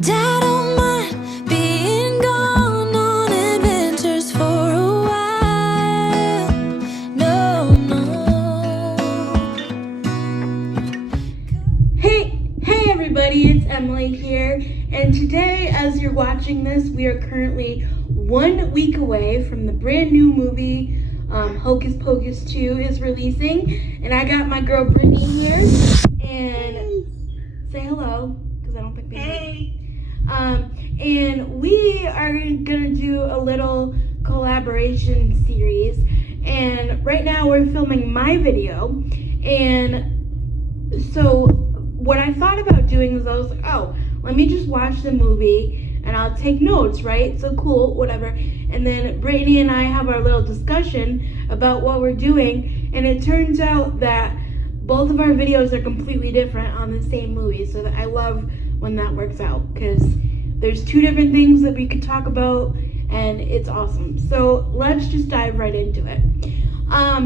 I don't mind being gone on adventures for a while. No, no. Hey everybody, it's Emily here, and today as you're watching this, we are currently 1 week away from the brand new movie Hocus Pocus 2 is releasing, and I got my girl Brittany here, and say hello, because I don't think they Hey. and we are gonna do a little collaboration series, and right now we're filming my video, and so what I thought about doing is I was like, oh, let me just watch the movie and I'll take notes, right? So cool, whatever. And then Brittany and I have our little discussion about what we're doing, and it turns out that both of our videos are completely different on the same movie. So I love when that works out, because there's two different things that we could talk about, and it's awesome. So let's just dive right into it.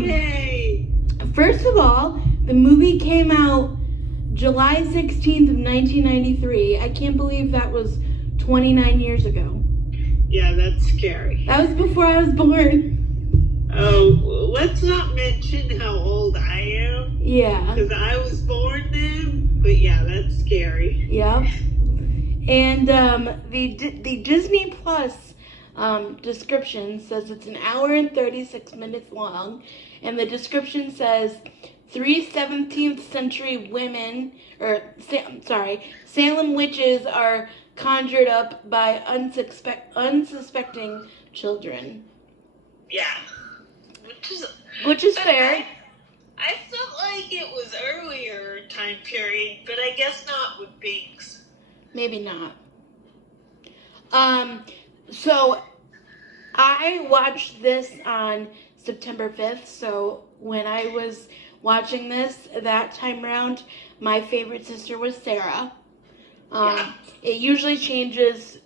Yay! First of all, the movie came out July 16th of 1993. I can't believe that was 29 years ago. Yeah, that's scary. That was before I was born. Oh, let's not mention how old I am. Yeah. Because I was born then. But yeah, that's scary. Yep. And the Disney Plus description says it's an hour and 36 minutes long, and the description says 3 17th century women, Salem witches are conjured up by unsuspecting children. Yeah. Which is fair. I felt like it was earlier time period, but I guess not with Binks. Maybe not. So I watched this on September 5th, so when I was watching this that time around, my favorite sister was Sarah. It usually changes,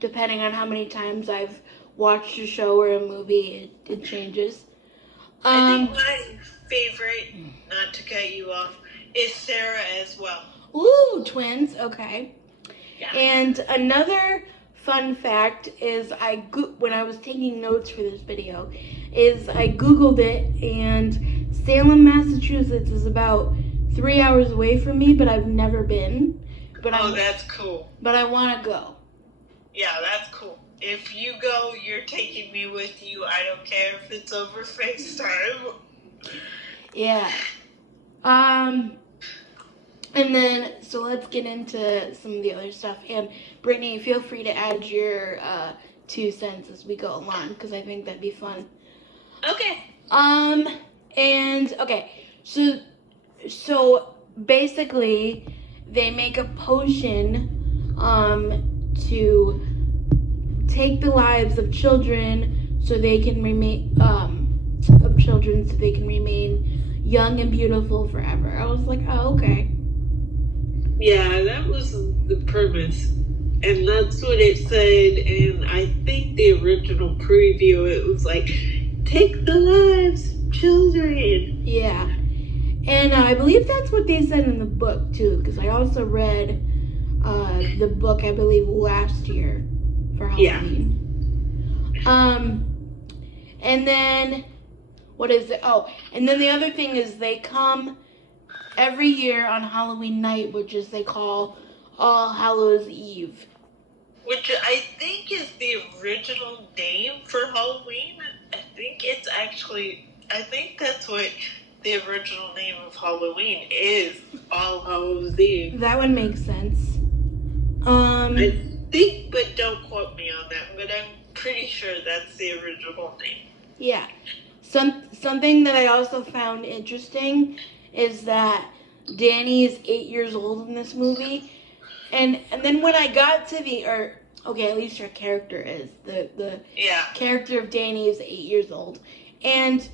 depending on how many times I've watched a show or a movie, it changes. I think my favorite, not to cut you off, is Sarah as well. Ooh, twins, okay. Yeah. And another fun fact is when I was taking notes for this video, is I Googled it, and Salem, Massachusetts is about 3 hours away from me, but I've never been. That's cool. But I want to go. Yeah, that's cool. If you go, you're taking me with you. I don't care if it's over FaceTime. Yeah. And then, so let's get into some of the other stuff. And Brittany, feel free to add your 2 cents as we go along, because I think that'd be fun. Okay. And okay, so basically, they make a potion to take the lives of children so they can remain young and beautiful forever. I was like, oh, okay. Yeah, that was the premise. And that's what it said. And I think the original preview, it was like, take the lives of children. Yeah. And I believe that's what they said in the book, too, because I also read the book, I believe, last year for Halloween. Yeah. And then, what is it? Oh, and then the other thing is they come every year on Halloween night, which is they call All Hallows Eve. Which I think is the original name for Halloween. I think that's what the original name of Halloween is, All Hallows Eve. That would make sense. I think, but don't quote me on that, but I'm pretty sure that's the original name. Yeah. Something that I also found interesting is that Danny is 8 years old in this movie. And then when I got to at least her character is. The character of Danny is 8 years old. And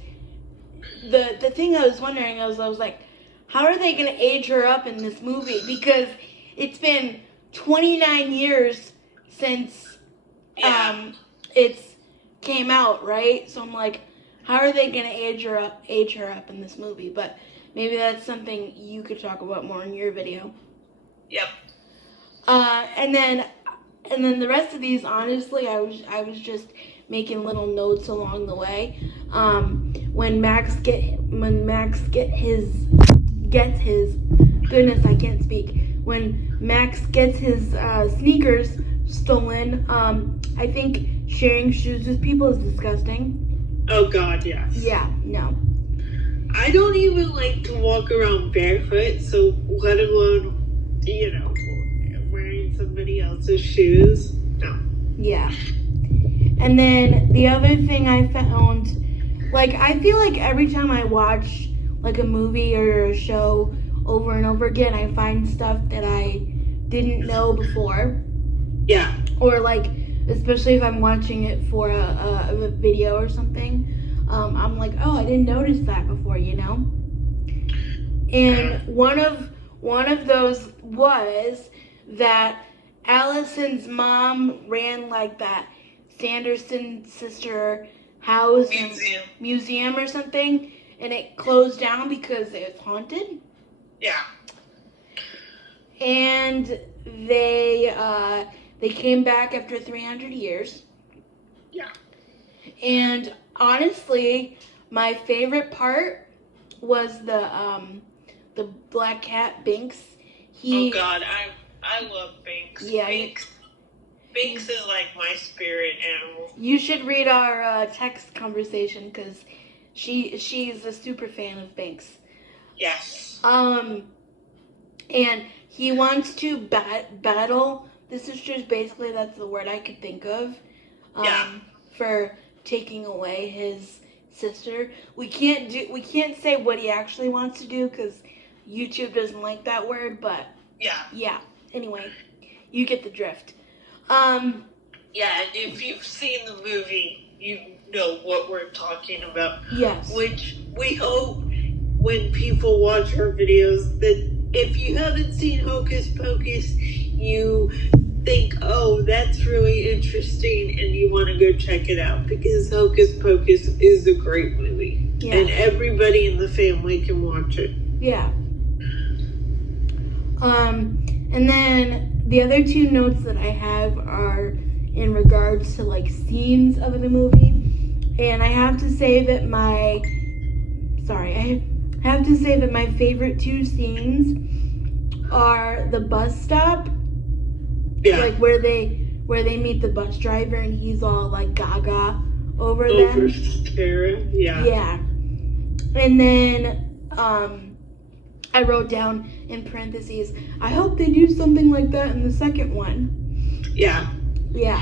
the thing I was wondering, I was like, how are they going to age her up in this movie? Because it's been 29 years since it's came out, right? So I'm like, how are they going to age her up in this movie? But maybe that's something you could talk about more in your video. Yep. And then the rest of these, honestly, I was just making little notes along the way. When Max gets his goodness, I can't speak. When Max gets his sneakers stolen, I think sharing shoes with people is disgusting. Oh God, yes. Yeah, no. I don't even like to walk around barefoot, so let alone, wearing somebody else's shoes. No. Yeah. And then the other thing I found, like, I feel like every time I watch like a movie or a show over and over again, I find stuff that I didn't know before. Yeah. Or like, especially if I'm watching it for a video or something, I'm like, oh, I didn't notice that before, And one of those was that Allison's mom ran like that Sanderson sister house museum or something, and it closed down because it's haunted. Yeah. And they came back after 300 years. Yeah. And honestly, my favorite part was the black cat Binks. Oh God, I love Binks. Yeah. Binks is like my spirit animal. You should read our text conversation because she's a super fan of Binks. Yes. And he wants to battle the sisters. Basically, that's the word I could think of. For taking away his sister. We can't say what he actually wants to do because YouTube doesn't like that word. But yeah. Anyway, you get the drift. Yeah, and if you've seen the movie, you know what we're talking about. Yes. Which we hope when people watch our videos that if you haven't seen Hocus Pocus, you think, oh, that's really interesting, and you want to go check it out because Hocus Pocus is a great movie. Yeah. And everybody in the family can watch it. Yeah. And then the other two notes that I have are in regards to like scenes of the movie. And I have to say that my favorite two scenes are the bus stop. Yeah. Like where they meet the bus driver and he's all like gaga over them. Sarah, yeah. Yeah. And then I wrote down in parentheses, I hope they do something like that in the second one. Yeah. Yeah.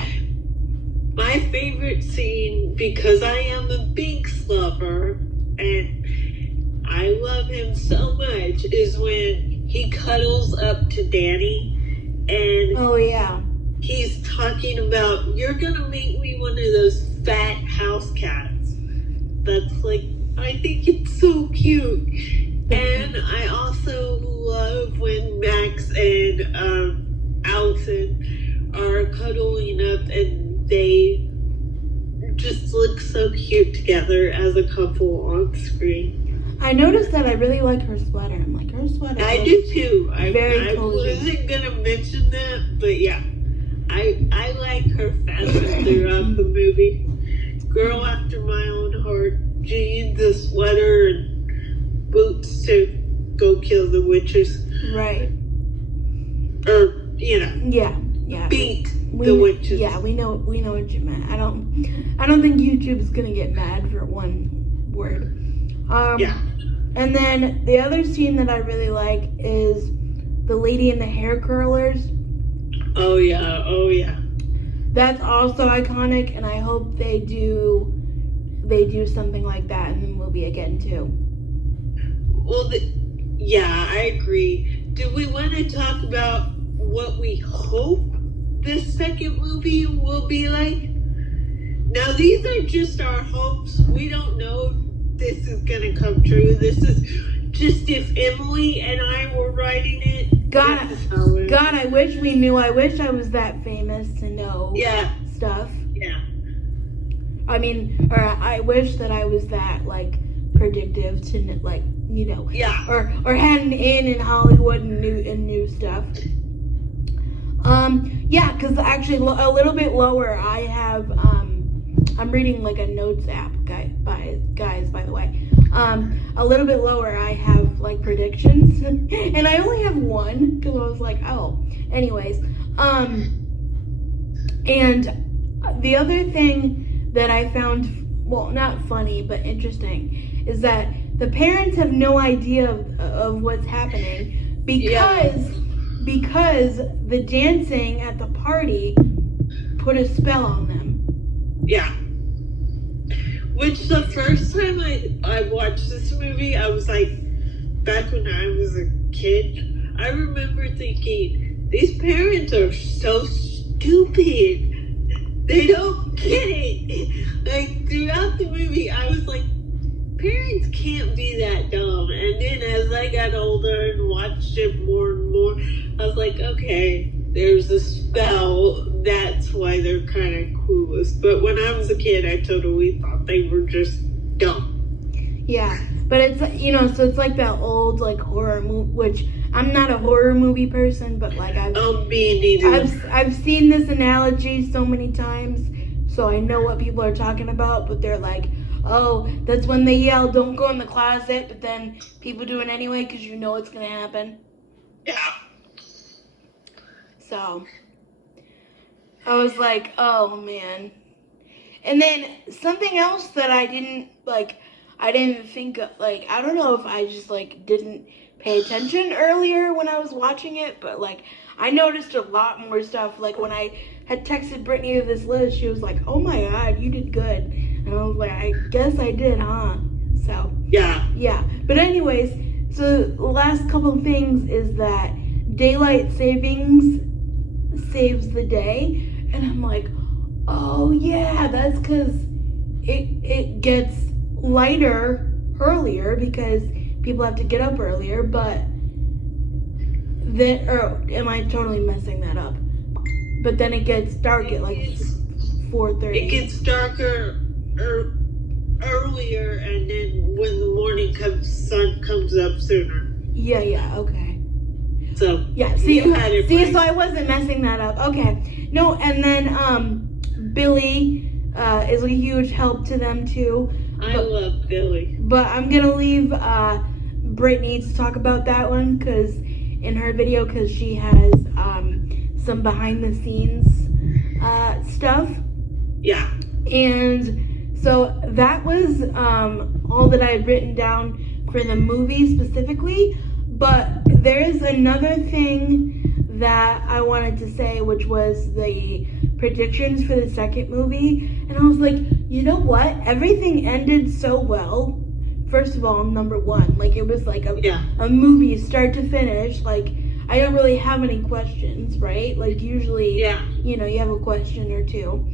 My favorite scene, because I am a Binks lover, and I love him so much, is when he cuddles up to Danny, and oh yeah, he's talking about, you're gonna make me one of those fat house cats. That's like, I think it's so cute. And I also love when Max and Allison are cuddling up and they just look so cute together as a couple on screen. I noticed that I really like her sweater. I'm like, her sweater. I do too. I wasn't going to mention that, but yeah. I like her fashion throughout the movie. Girl after my own heart. Jeans, a sweater, and boots to go kill the witches. Right. Or, Yeah. Beat the witches. Yeah, we know what you meant. I don't think YouTube's gonna get mad for one word. Yeah. And then the other scene that I really like is the lady in the hair curlers. Oh yeah. That's also iconic, and I hope they do something like that in the movie again too. Well, yeah, I agree. Do we want to talk about what we hope this second movie will be like? Now, these are just our hopes. We don't know if this is going to come true. This is just if Emily and I were writing it. God, I wish we knew. I wish I was that famous to know stuff. Yeah. I mean, or I wish that I was that, like, predictive to, like, Yeah. or had an in Hollywood and knew stuff. Yeah, because actually a little bit lower, I have, I'm reading like a notes app, guys, by the way. A little bit lower, I have like predictions, and I only have one because I was like, oh, anyways. And the other thing that I found, well, not funny, but interesting, is that the parents have no idea of what's happening because the dancing at the party put a spell on them. Yeah. Which the first time I watched this movie, I was like, back when I was a kid, I remember thinking, these parents are so stupid. They don't get it. Like, throughout the movie, I was like, parents can't be that dumb. And then as I got older and watched it more and more, I was like, okay, there's a spell. That's why they're kind of clueless. But when I was a kid, I totally thought they were just dumb. Yeah, but it's, you know, so it's like that old like horror movie, which I'm not a horror movie person, but like I've seen this analogy so many times, so I know what people are talking about. But they're like, oh, that's when they yell, "Don't go in the closet," but then people do it anyway because you know it's gonna happen. Yeah. So I was like, oh man. And then something else that I didn't think of, like, I don't know if I just like didn't pay attention earlier when I was watching it, but like I noticed a lot more stuff. Like when I had texted Brittany this list, she was like, oh my god, you did good. And I was like, I guess I did, huh? So yeah. But anyways, so the last couple of things is that daylight savings saves the day, and I'm like, oh yeah, that's because it gets lighter earlier because people have to get up earlier. But then, or am I totally messing that up? But then it gets dark at like 4:30. It gets darker earlier, and then when the morning comes, sun comes up sooner. Yeah, okay. So yeah, see, so I wasn't messing that up. Okay, no, and then Billy is a huge help to them too. I love Billy. But I'm gonna leave Brittany to talk about that one because in her video, because she has some behind the scenes stuff. Yeah. And so that was all that I had written down for the movie specifically. But there's another thing that I wanted to say, which was the predictions for the second movie. And I was like, you know what? Everything ended so well. First of all, number one, like it was like a movie start to finish. Like I don't really have any questions, right? Like usually, you know, you have a question or two.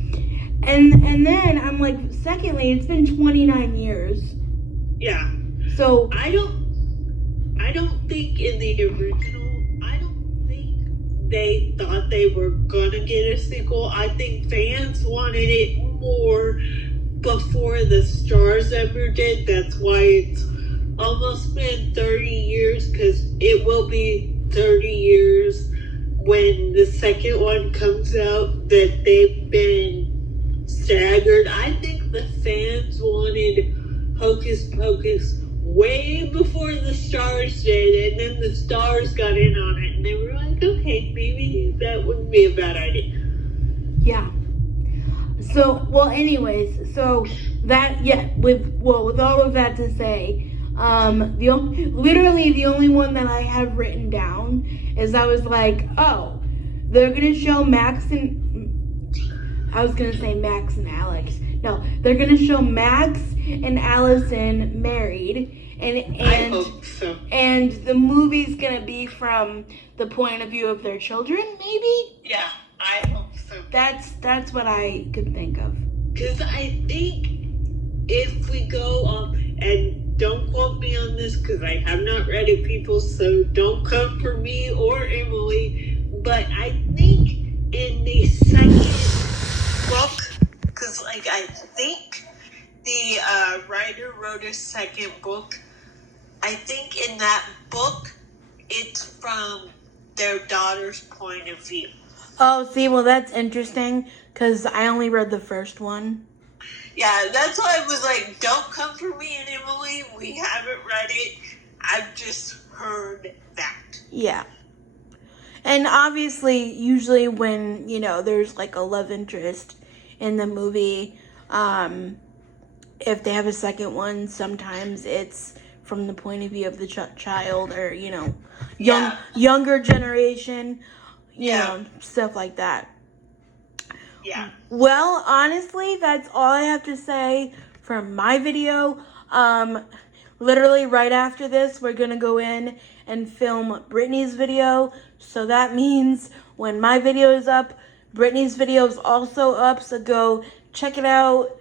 And then I'm like, secondly, it's been 29 years. Yeah. So I don't think in the original, I don't think they thought they were gonna get a sequel. I think fans wanted it more before the stars ever did. That's why it's almost been 30 years, because it will be 30 years when the second one comes out that they've been staggered. I think the fans wanted Hocus Pocus way before the stars did, and then the stars got in on it, and they were like, okay, maybe that wouldn't be a bad idea. Yeah. So, well, anyways, so that, with all of that to say, literally the only one that I have written down is I was like, oh, they're gonna show Max and Alex. No, they're gonna show Max and Allison married, and I hope so. And the movie's gonna be from the point of view of their children, maybe? Yeah, I hope so. That's what I could think of. Because I think if we go on, and don't quote me on this because I have not read it, people, so don't come for me or Emily, but I think in the second book, because like I think the writer wrote a second book, I think in that book it's from their daughter's point of view. Oh, see, well, that's interesting because I only read the first one. Yeah, that's why I was like, don't come for me and Emily. We haven't read it. I've just heard that. Yeah. And obviously, usually when, you know, there's like a love interest in the movie, if they have a second one, sometimes it's from the point of view of the child or, you know, younger generation, you know, stuff like that. Yeah. Well, honestly, that's all I have to say for my video. Literally right after this, we're going to go in and film Brittany's video. So that means when my video is up, Brittany's video is also up. So go check it out.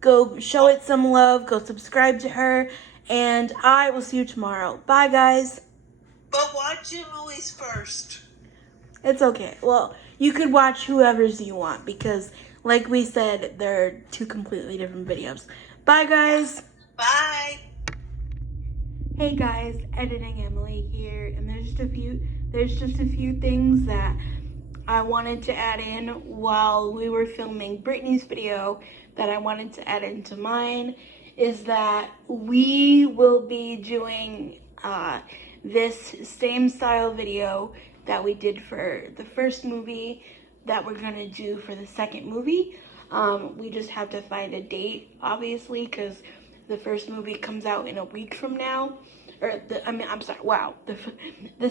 Go show it some love. Go subscribe to her. And I will see you tomorrow. Bye, guys. But watch Emily's first. It's okay. Well, you could watch whoever's you want because, like we said, they're two completely different videos. Bye, guys. Bye. Hey guys, editing Emily here, and there's just a few things that I wanted to add in while we were filming Brittany's video that I wanted to add into mine. Is that we will be doing this same style video that we did for the first movie that we're gonna do for the second movie. We just have to find a date, obviously, because the first movie comes out in a week from now. The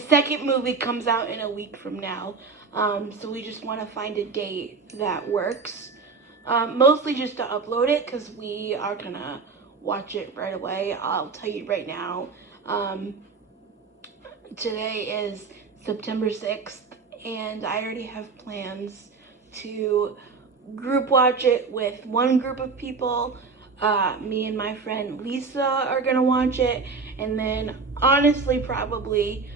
second movie comes out in a week from now. So we just want to find a date that works. Mostly just to upload it because we are gonna watch it right away. I'll tell you right now. Today is September 6th, and I already have plans to group watch it with one group of people. Me and my friend Lisa are gonna watch it, and then honestly probably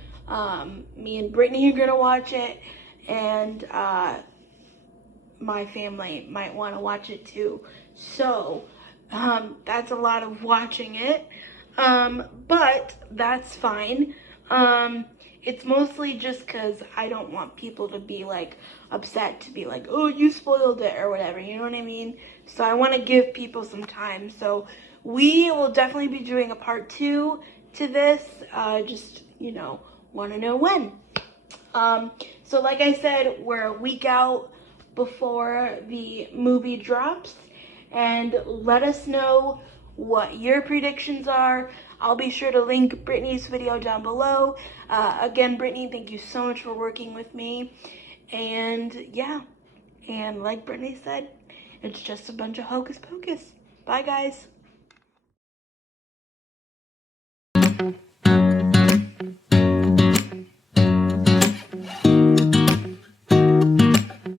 me and Brittany are gonna watch it, and my family might want to watch it too. So that's a lot of watching it, but that's fine. It's mostly just because I don't want people to be like upset, to be like, oh, you spoiled it or whatever, you know what I mean? So I want to give people some time. So we will definitely be doing a part 2 to this. Just, you know, want to know when. So like I said, we're a week out before the movie drops, and let us know what your predictions are. I'll be sure to link Brittany's video down below. Again, Brittany, thank you so much for working with me. And yeah, and like Brittany said, it's just a bunch of hocus pocus. Bye, guys.